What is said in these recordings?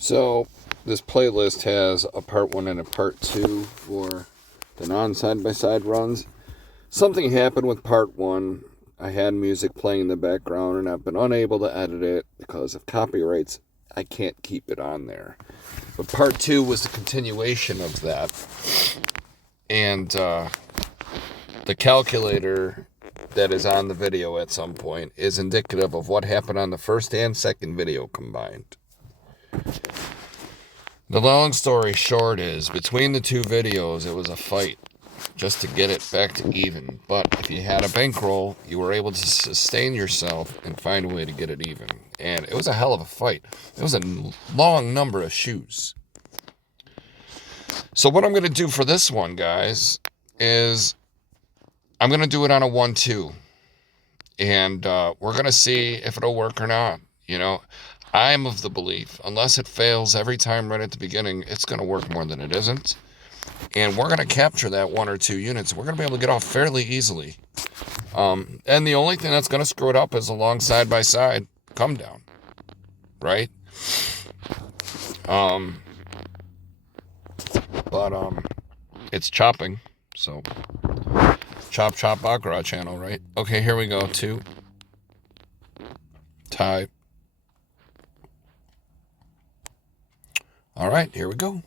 So this playlist has a part 1 and a part 2 for the non-side-by-side runs. Something happened with part 1. I had music playing in the background and I've been unable to edit it because of copyrights. I can't keep it on there. But part 2 was the continuation of that. And the calculator that is on the video at some point is indicative of what happened on the first and second video combined. The long story short is, between the two videos, it was a fight just to get it back to even. But if you had a bankroll, you were able to sustain yourself and find a way to get it even. And it was a hell of a fight. It was a long number of shoes. So what I'm going to do for this one, guys, is I'm going to do it on a 1-2. And we're going to see if it'll work or not. You know, I'm of the belief, unless it fails every time right at the beginning, it's going to work more than it isn't. And we're going to capture that 1 or 2 units. We're going to be able to get off fairly easily. And the only thing that's going to screw it up is a long side-by-side come down. Right? But it's chopping. So, chop, chop, Baccarat channel, right? Okay, here we go. 2. Tie. All right, here we go.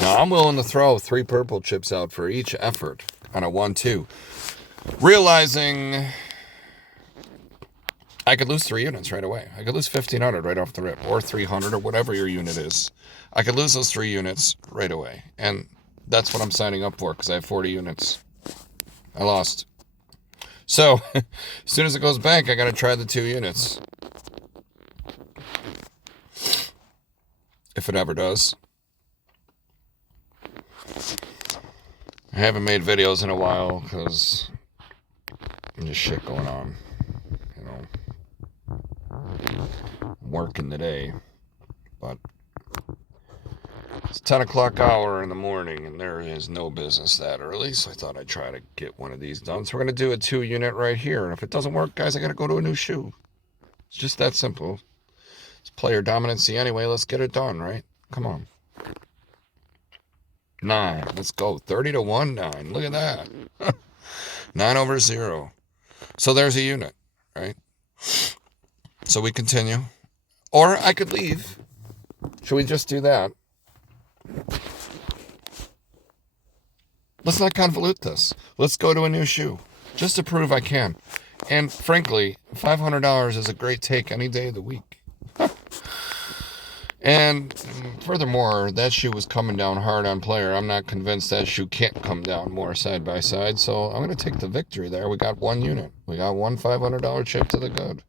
Now, I'm willing to throw 3 purple chips out for each effort on a 1-2. Realizing I could lose 3 units right away. I could lose 1,500 right off the rip, or 300, or whatever your unit is. I could lose those 3 units right away. And that's what I'm signing up for, because I have 40 units. I lost. So, as soon as it goes bank, I got to try the 2 units. If it ever does. I haven't made videos in a while because there's just shit going on. You know, I'm working today, but it's 10 o'clock hour in the morning and there is no business that early, so I thought I'd try to get one of these done. So we're going to do a 2 unit right here, and if it doesn't work, guys, I got to go to a new shoe. It's just that simple. It's player dominancy anyway. Let's get it done, right? Come on. 9. Let's go. 30-1, 9. Look at that. 9 over 0. So there's a unit, right? So we continue. Or I could leave. Should we just do that? Let's not convolute this. Let's go to a new shoe. Just to prove I can. And frankly, $500 is a great take any day of the week. And furthermore, that shoe was coming down hard on player. I'm not convinced that shoe can't come down more side by side. So I'm going to take the victory there. We got 1 unit. We got one $500 chip to the good.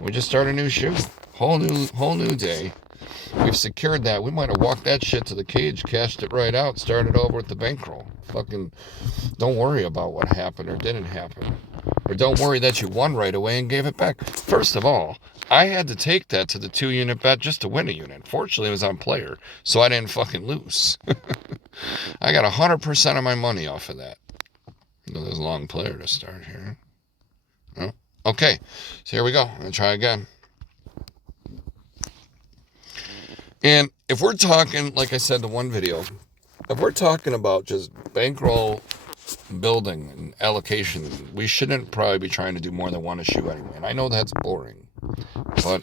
We just start a new shoe. Whole new day. We've secured that. We might have walked that shit to the cage, cashed it right out, started over with the bankroll. Fucking don't worry about what happened or didn't happen. Or don't worry that you won right away and gave it back. First of all, I had to take that to the 2 unit bet just to win a unit. Fortunately, it was on player, so I didn't fucking lose. I got 100% of my money off of that. There's a long player to start here. Oh, okay, so here we go. I'm going to try again. And if we're talking, like I said in the one video, if we're talking about just bankroll building and allocation, we shouldn't probably be trying to do more than 1 a shoe anyway. And I know that's boring, but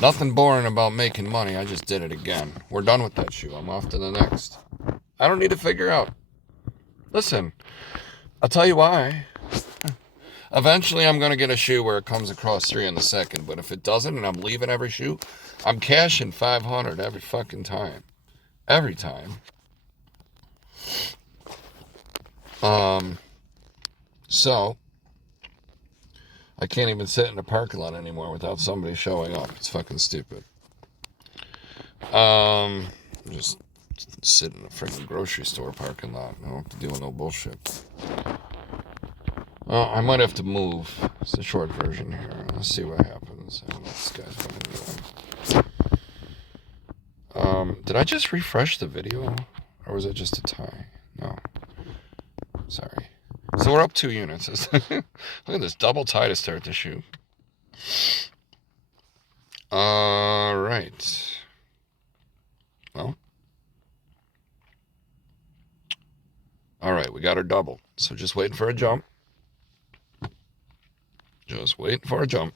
nothing boring about making money. I just did it again. We're done with that shoe. I'm off to the next. I don't need to figure out. Listen, I'll tell you why. Eventually, I'm going to get a shoe where it comes across 3 in the second. But if it doesn't and I'm leaving every shoe, I'm cashing 500 every fucking time. Every time. So, I can't even sit in a parking lot anymore without somebody showing up. It's fucking stupid. Just sit in a freaking grocery store parking lot. I don't have to deal with no bullshit. I might have to move. It's the short version here. Let's see what happens. I don't know what this guy's fucking doing. Did I just refresh the video? Or was it just a tie? No. Sorry. So we're up 2 units. Look at this double tie to start the shoe. Alright. right. Well. All right, we got our double. So just waiting for a jump. Just waiting for a jump.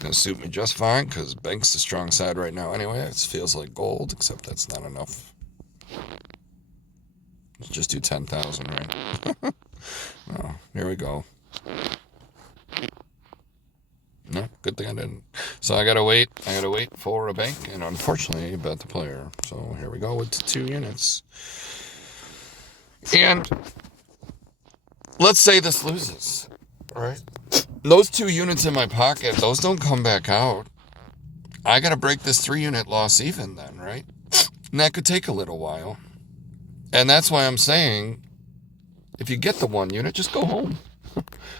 Gonna suit me just fine because bank's the strong side right now anyway. It feels like gold, except that's not enough. Let's just do 10,000, right? Oh, here we go. No, good thing I didn't. So I gotta wait for a bank, and unfortunately, bet the player. So here we go with 2 units. And let's say this loses, right? Those 2 units in my pocket, those don't come back out. I gotta break this 3-unit loss even then, right? And that could take a little while. And that's why I'm saying, if you get the 1 unit, just go home.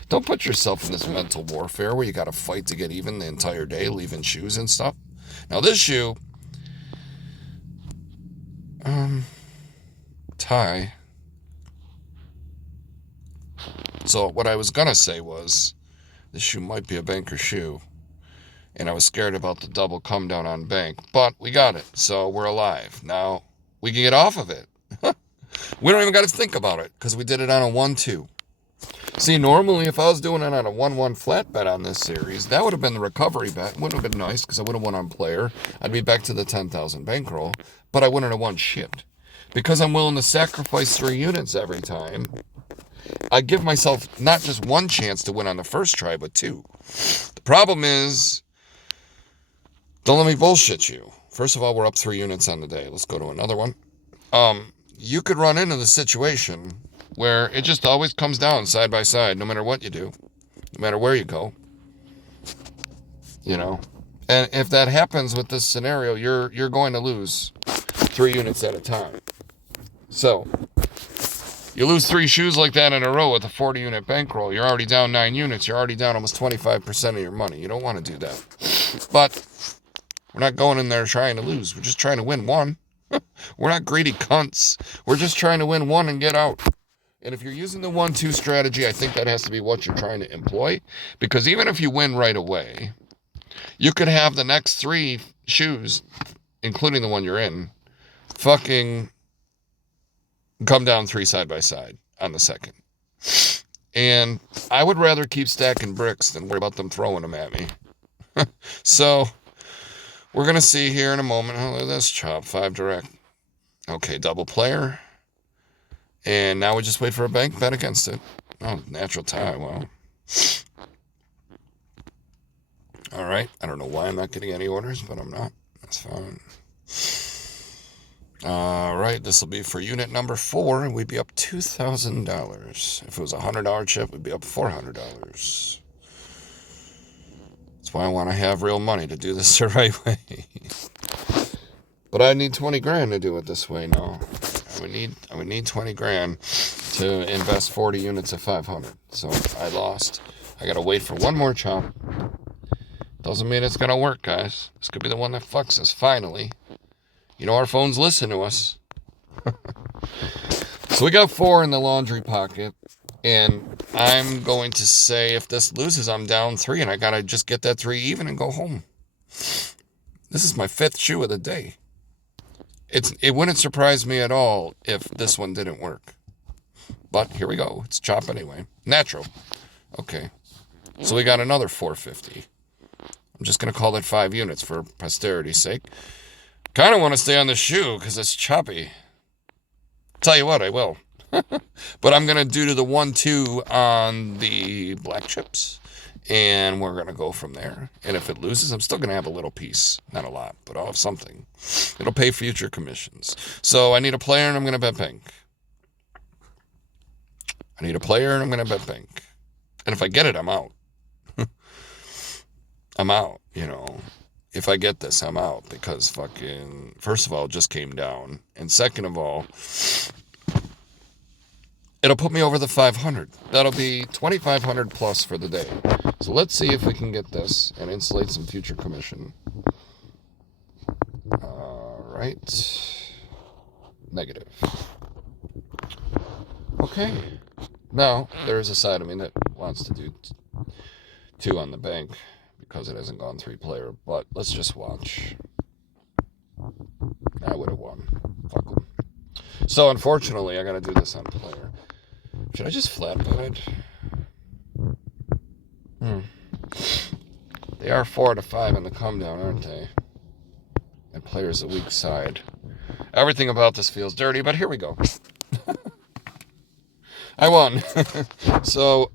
Don't put yourself in this mental warfare where you got to fight to get even the entire day, leaving shoes and stuff. Now this shoe, tie. So what I was going to say was, this shoe might be a banker shoe. And I was scared about the double come down on bank. But we got it, so we're alive. Now, we can get off of it. We don't even got to think about it, because we did it on a 1-2. See, normally if I was doing it on a 1-1 flat bet on this series, that would have been the recovery bet. Wouldn't have been nice because I would have won on player. I'd be back to the 10,000 bankroll, but I wouldn't have won shit. Because I'm willing to sacrifice 3 units every time, I give myself not just 1 chance to win on the first try, but 2. The problem is, don't let me bullshit you. First of all, we're up 3 units on the day. Let's go to another one. You could run into the situation where it just always comes down side by side, no matter what you do, no matter where you go, you know. And if that happens with this scenario, you're going to lose 3 units at a time. So you lose 3 shoes like that in a row with a 40-unit bankroll. You're already down 9 units. You're already down almost 25% of your money. You don't want to do that. But we're not going in there trying to lose. We're just trying to win 1. We're not greedy cunts. We're just trying to win 1 and get out. And if you're using the 1-2 strategy, I think that has to be what you're trying to employ. Because even if you win right away, you could have the next 3 shoes, including the one you're in, fucking come down 3 side by side on the second. And I would rather keep stacking bricks than worry about them throwing them at me. So we're going to see here in a moment. Oh, look at this chop. 5 direct. Okay, double player. And now we just wait for a bank bet against it. Oh, natural tie. Wow. All right. I don't know why I'm not getting any orders, but I'm not. That's fine. All right. This will be for unit number 4, and we'd be up $2,000. If it was a $100 chip, we'd be up $400. That's why I want to have real money to do this the right way. But I need 20 grand to do it this way now. I would need 20 grand to invest 40 units at 500. So I lost. I got to wait for 1 more chop. Doesn't mean it's going to work, guys. This could be the one that fucks us, finally. You know, our phones listen to us. So we got 4 in the laundry pocket. And I'm going to say if this loses, I'm down 3. And I got to just get that 3 even and go home. This is my 5th shoe of the day. It wouldn't surprise me at all if this one didn't work. But here we go. It's chop anyway. Natural. Okay. So we got another 450. I'm just going to call that 5 units for posterity's sake. Kind of want to stay on the shoe because it's choppy. Tell you what, I will. But I'm going to do to the 1-2 on the black chips. And we're going to go from there. And if it loses, I'm still going to have a little piece. Not a lot, but I'll have something. It'll pay future commissions. So I need a player, and I'm going to bet bank. I need a player, and I'm going to bet bank. And if I get it, I'm out. I'm out, you know. If I get this, I'm out. Because fucking, first of all, it just came down. And second of all, it'll put me over the 500. That'll be 2,500 plus for the day. So let's see if we can get this and insulate some future commission. All right. Negative. Okay. Now, there is a side of me that wants to do 2 on the bank because it hasn't gone 3-player, but let's just watch. I would have won. Fuck them. So, unfortunately, I got to do this on player. Should I just flat bet it? They are 4 to 5 in the come down, aren't they? And player's the weak side. Everything about this feels dirty, but here we go. I won. So,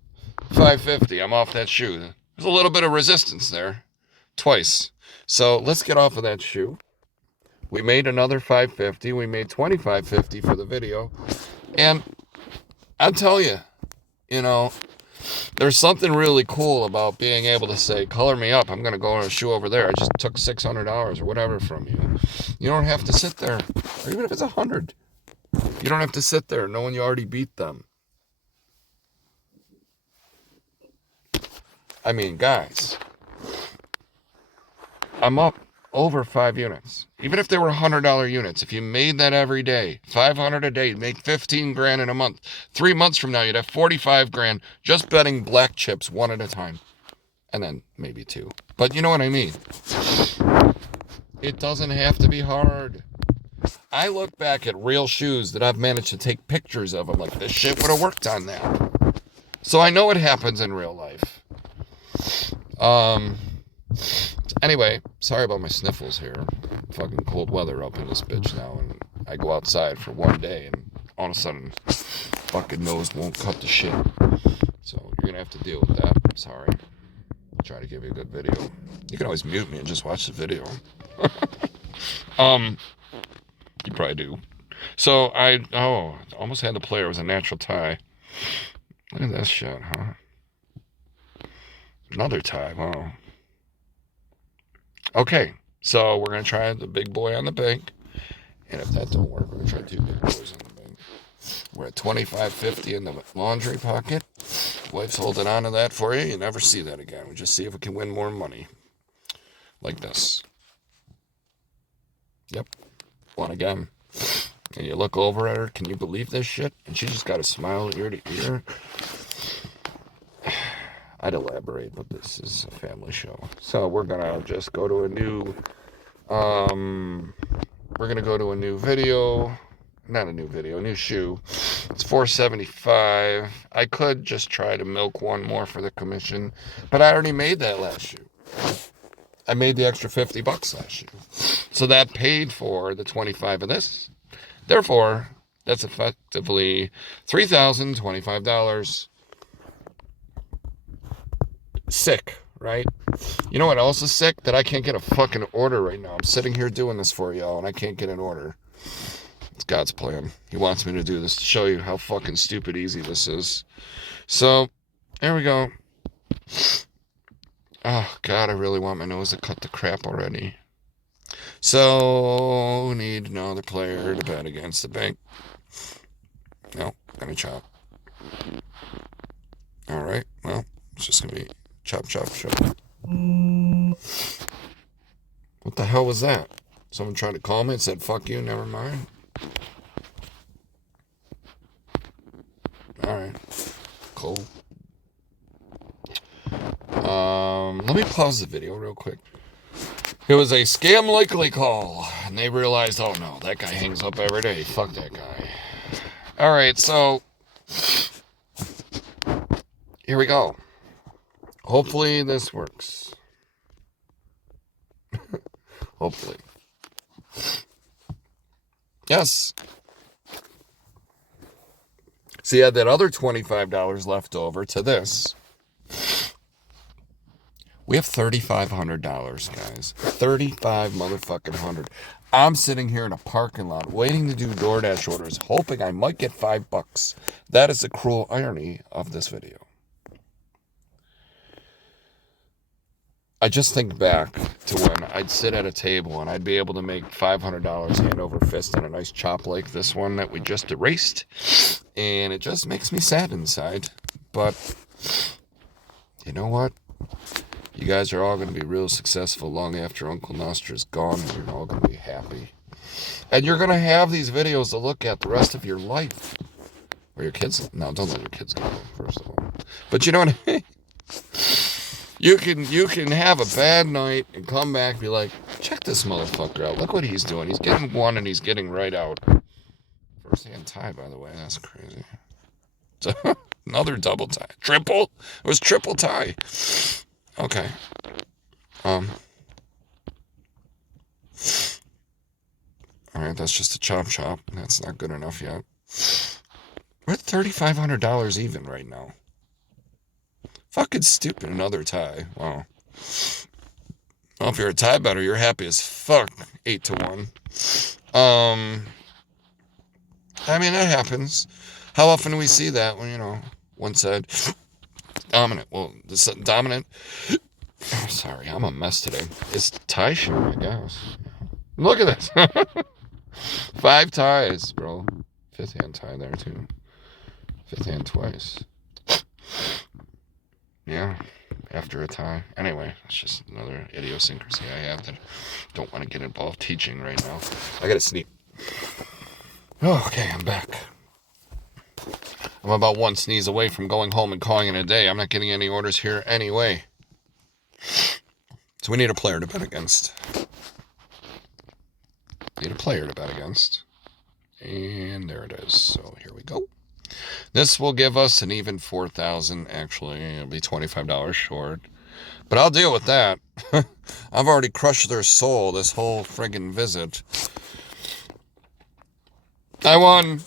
550. I'm off that shoe. There's a little bit of resistance there. Twice. So, let's get off of that shoe. We made another 550. We made 2550 for the video. And I'll tell you, there's something really cool about being able to say, color me up. I'm going to go on a shoe over there. I just took $600 or whatever from you. You don't have to sit there. Or even if it's 100. You don't have to sit there knowing you already beat them. I mean, guys, I'm up over 5 units. Even if they were $100 units, if you made that every day, 500 a day, you'd make 15 grand in a month. 3 months from now, you'd have 45 grand just betting black chips one at a time. And then maybe 2. But you know what I mean. It doesn't have to be hard. I look back at real shoes that I've managed to take pictures of. I'm like, this shit would have worked on that. So I know it happens in real life. Anyway, sorry about my sniffles here. Fucking cold weather up in this bitch now, and I go outside for one day, and all of a sudden, fucking nose won't cut the shit. So you're gonna have to deal with that. I'm sorry. I'll try to give you a good video. You can always mute me and just watch the video. You probably do. So almost had the player. It was a natural tie. Look at that shit, huh? Another tie. Wow. Okay, so we're going to try the big boy on the bank. And if that don't work, we're going to try 2 big boys on the bank. We're at $25.50 in the laundry pocket. Wife's holding on to that for you. You never see that again. We just see if we can win more money. Like this. Yep. Won again. And you look over at her. Can you believe this shit? And she just got a smile ear to ear. I'd elaborate, but this is a family show. So we're gonna just go to a new, video. Not a new video, a new shoe. It's $4.75. I could just try to milk one more for the commission, but I already made that last shoe. I made the extra $50 last shoe. So that paid for the 25 of this. Therefore, that's effectively $3,025. Sick, right? You know what else is sick? That I can't get a fucking order right now. I'm sitting here doing this for y'all, and I can't get an order. It's God's plan. He wants me to do this to show you how fucking stupid easy this is. So, there we go. Oh, God, I really want my nose to cut the crap already. So, we need another player to bet against the bank. No, gonna chop. Alright, well, it's just gonna be chop, chop, chop. What the hell was that? Someone tried to call me and said, fuck you, never mind. Alright. Cool. Let me pause the video real quick. It was a scam likely call, and they realized, oh no, that guy hangs up every day. Fuck that guy. Alright, so here we go. Hopefully this works. Hopefully. Yes. See, I had that other $25 left over to this. We have $3,500, guys. 35 motherfucking hundred. I'm sitting here in a parking lot waiting to do DoorDash orders, hoping I might get $5. That is the cruel irony of this video. I just think back to when I'd sit at a table and I'd be able to make $500 hand over fist on a nice chop like this one that we just erased. And it just makes me sad inside. But you know what? You guys are all going to be real successful long after Uncle Nostra's gone, and you're all going to be happy. And you're going to have these videos to look at the rest of your life. Or your kids. No, don't let your kids go, first of all. But you know what I mean? You can have a bad night and come back and be like, check this motherfucker out. Look what he's doing. He's getting one and he's getting right out. First hand tie, by the way. That's crazy. Another double tie. Triple? It was triple tie. Okay. Alright, that's just a chop. That's not good enough yet. We're at $3,500 even right now. Fucking stupid. Another tie. Wow. Well, if you're a tie better, you're happy as fuck. 8-1. I mean, that happens. How often do we see that when, one side dominant? Well, this dominant. I'm sorry, I'm a mess today. It's tie show, I guess. Look at this. 5 ties, bro. 5th hand tie there, too. 5th hand twice. Yeah, after a tie. Anyway, it's just another idiosyncrasy I have that I don't want to get involved teaching right now. I gotta sleep. Oh, okay, I'm back. I'm about one sneeze away from going home and calling it a day. I'm not getting any orders here anyway. So we need a player to bet against. And there it is. So here we go. This will give us an even 4,000. Actually, it'll be $25 short. But I'll deal with that. I've already crushed their soul this whole friggin' visit. I won.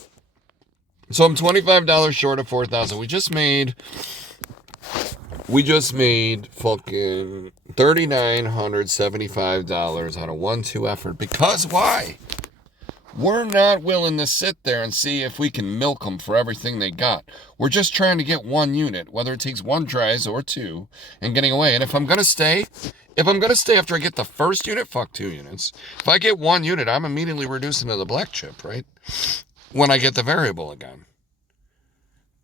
So I'm $25 short of 4,000. We just made fucking $3,975 on a 1-2 effort. Because why? We're not willing to sit there and see if we can milk them for everything they got. We're just trying to get one unit, whether it takes 1 tries or 2, and getting away. And if I'm going to stay after I get the first unit, fuck 2 units. If I get 1 unit, I'm immediately reducing to the black chip, right? When I get the variable again.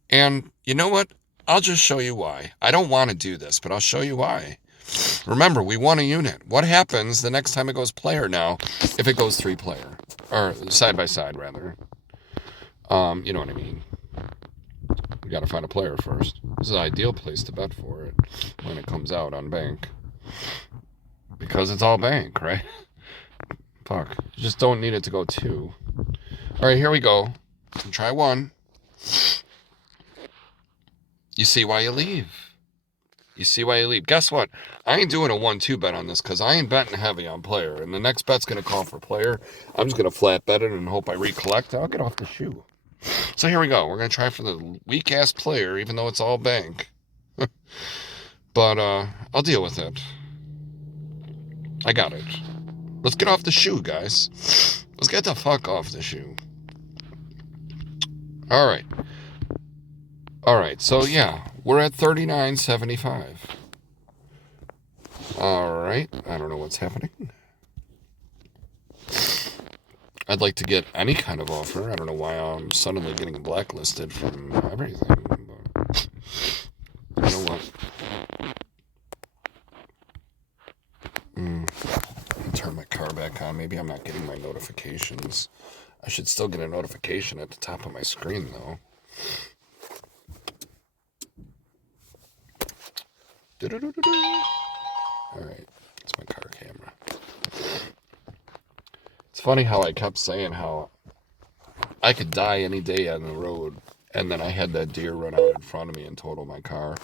And you know what? I'll just show you why. I don't want to do this, but I'll show you why. Remember, we won a unit. What happens the next time it goes player now if it goes 3 player? Or side by side, rather. You know what I mean. We got to find a player first. This is an ideal place to bet for it when it comes out on bank. Because it's all bank, right? Fuck. You just don't need it to go 2. All right, here we go. Try 1. You see why you leave. Guess what? I ain't doing a 1-2 bet on this because I ain't betting heavy on player. And the next bet's going to call for player. I'm just going to flat bet it and hope I recollect. I'll get off the shoe. So here we go. We're going to try for the weak-ass player, even though it's all bank. But I'll deal with it. I got it. Let's get off the shoe, guys. Let's get the fuck off the shoe. All right, so yeah, we're at $39.75. All right, I don't know what's happening. I'd like to get any kind of offer. I don't know why I'm suddenly getting blacklisted from everything. But you know what? Turn my car back on. Maybe I'm not getting my notifications. I should still get a notification at the top of my screen, though. Alright, it's my car camera. It's funny how I kept saying how I could die any day on the road, and then I had that deer run out in front of me and total my car.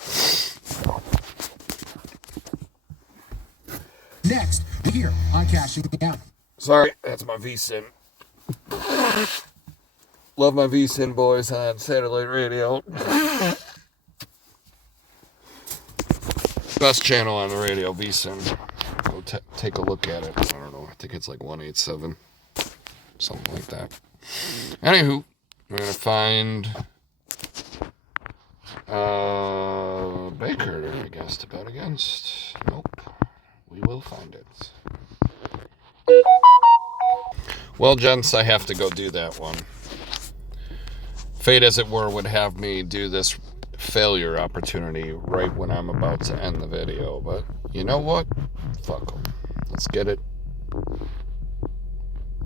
Next, here on Cashing Out. Sorry, that's my VSIN. Love my VSIN boys on satellite radio. Best channel on the radio, VSIN. Go take a look at it. I don't know. I think it's like 187. Something like that. Anywho, we're going to find Baker, I guess, to bet against. Nope. We will find it. Well, gents, I have to go do that one. Fate, as it were, would have me do this failure opportunity right when I'm about to end the video, but you know what? Fuck them. Let's get it.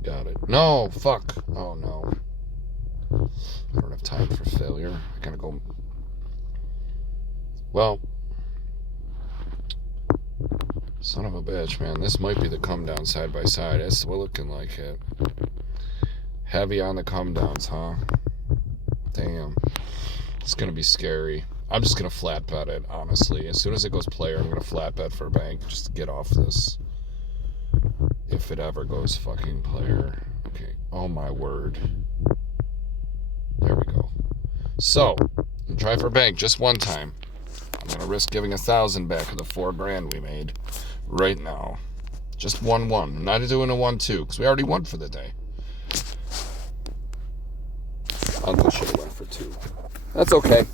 Got it. No, fuck. Oh no. I don't have time for failure. I gotta go. Well, Son of a bitch, man. This might be the come down side by side. It's looking like it. Heavy on the come downs, huh? Damn. It's going to be scary. I'm just going to flat bet it, honestly. As soon as it goes player, I'm going to flat bet for a bank just to get off this. If it ever goes fucking player. Okay. Oh, my word. There we go. So, I'm try for bank just one time. I'm going to risk giving 1,000 back of the $4,000 we made right now. Just 1-1. I'm not doing a 1-2 because we already won for the day. Uncle should have went for 2. That's okay.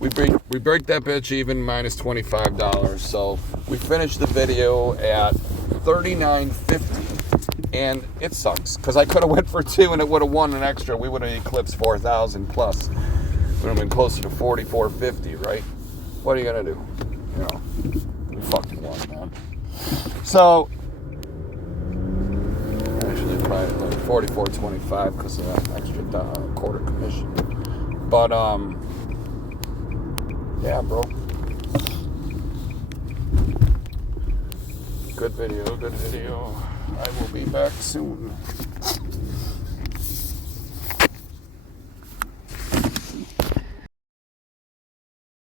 We break that bitch even minus $25. So we finished the video at $39.50, and it sucks because I could have went for 2 and it would have won an extra. We would have eclipsed 4,000 plus. Would have been closer to $44.50, right? What are you gonna do? You know, we fucking won, man. So actually probably like $44.25 because of that extra quarter commission. But yeah, bro. Good video, good video. I will be back soon.